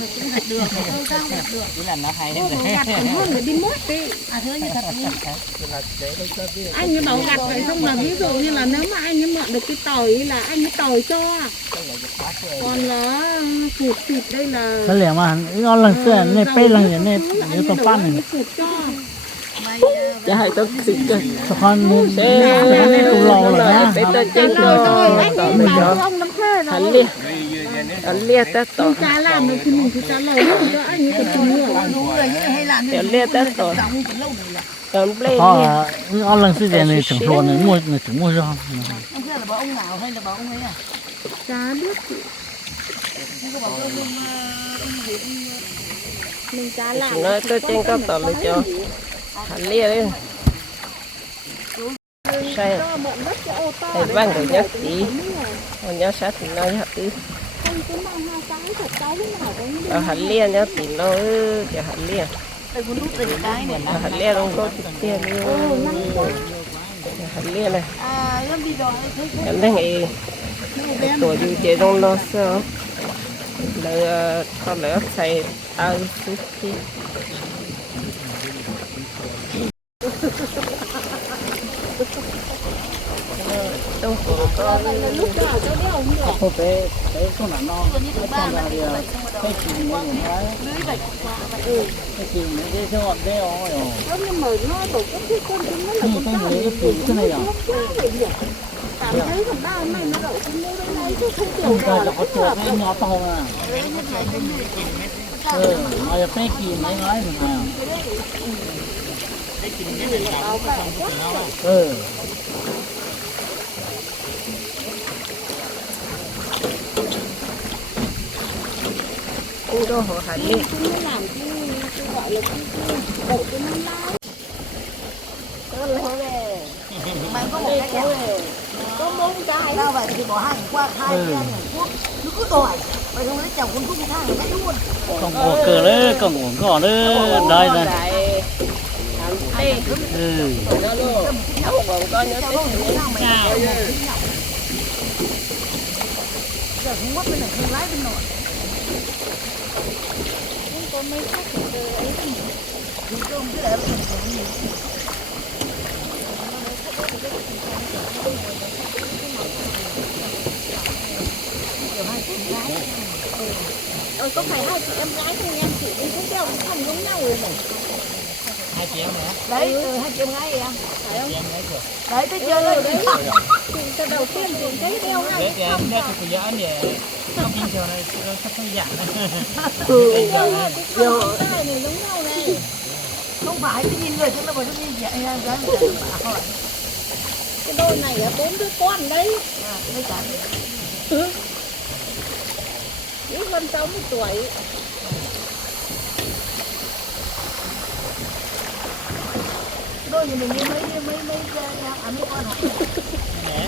sang được cũng gặt được, sang gặt được. Chỉ là nó hay Ô, bảo gặt còn hơn để đi mốt đi. À thế như thật đi. Anh ấy bảo gặt vậy xong là ví dụ như là nếu mà anh ấy mượn được cái tỏi là anh ấy tỏi cho. Còn là phụt thịt đây là. Cái liền mà ngon lần xưa này bê lần này này như tàu pan này. Dạ hay tôi xịt cho. Con này tụ lò rồi nhá. Bé tôi chơi rồi. Hắn lia ta tổ. Cha làm được thì mình cứ trả lời cho anh ấy còn nữa. Tiểu lia ta tổ. Còn play Ngon lần xưa này chẳng luôn này mua này chẳng mua cho. Ông kia là bảo ông nào hay là bảo ông ấy à? Chả biết chị. Không có bảo mình chả làm. nói tôi trên có tổ lại cho. Hắn lia đấy. Sai. Thầy vang được nhớ tí. Còn nhớ sát thì nói hả. Hắn lia nhớ tí nó cho hắn lia. Hắn lia không có thịt tiền đi. Hắn lia này. Hắn đang nghĩ tuổi dù chế trong nó sao. Là con lỡ xài ăn sushi. Đâu có Không bé con là non. Con là thì cái chim này nói. Cái chim này cái ngọn đeo rồi. Nhưng mà nó tổ chức cái con chúng nó là con tao lấy cái chim cái này à? cảm thấy thằng ba hôm nay nó đậu cái mua đấy này chứ không kiểu Rồi là có chuột cái nhỏ to à. Mà giờ bé chim mấy nói rồi nào. Cũng có hộ hành đi. nó làm cái gọi là cái đậu cái năm lá. Mày có một cái có 4 cái đâu vậy thì bỏ hàng qua 2 cái thuốc nó cứ đòi mày không lấy chồng con thuốc thang cái luôn Còn của cờ đấy còn của ngỏ đấy đây này Nó luôn còn có nhớ tích giờ không mất bên này không lái bên nọ không có mấy khách thì ấy thì không cứ để có phải 2 chị em gái không em chị em cũng đeo không giống nhau rồi này 2 chị em nữa. đấy 2 chị em gái em phải không đấy tới chưa đấy chị đầu tiên chị thấy đeo ngay Để chị giỡn về không bình thường này sắp tới giảm này. cái này giống nhau này không phải cái nhìn người chúng ta bảo chúng nhìn vậy gái cái đôi này là 4 đứa con đấy mấy cả ít hơn 60 tuổi đôi nhà mình mấy con hả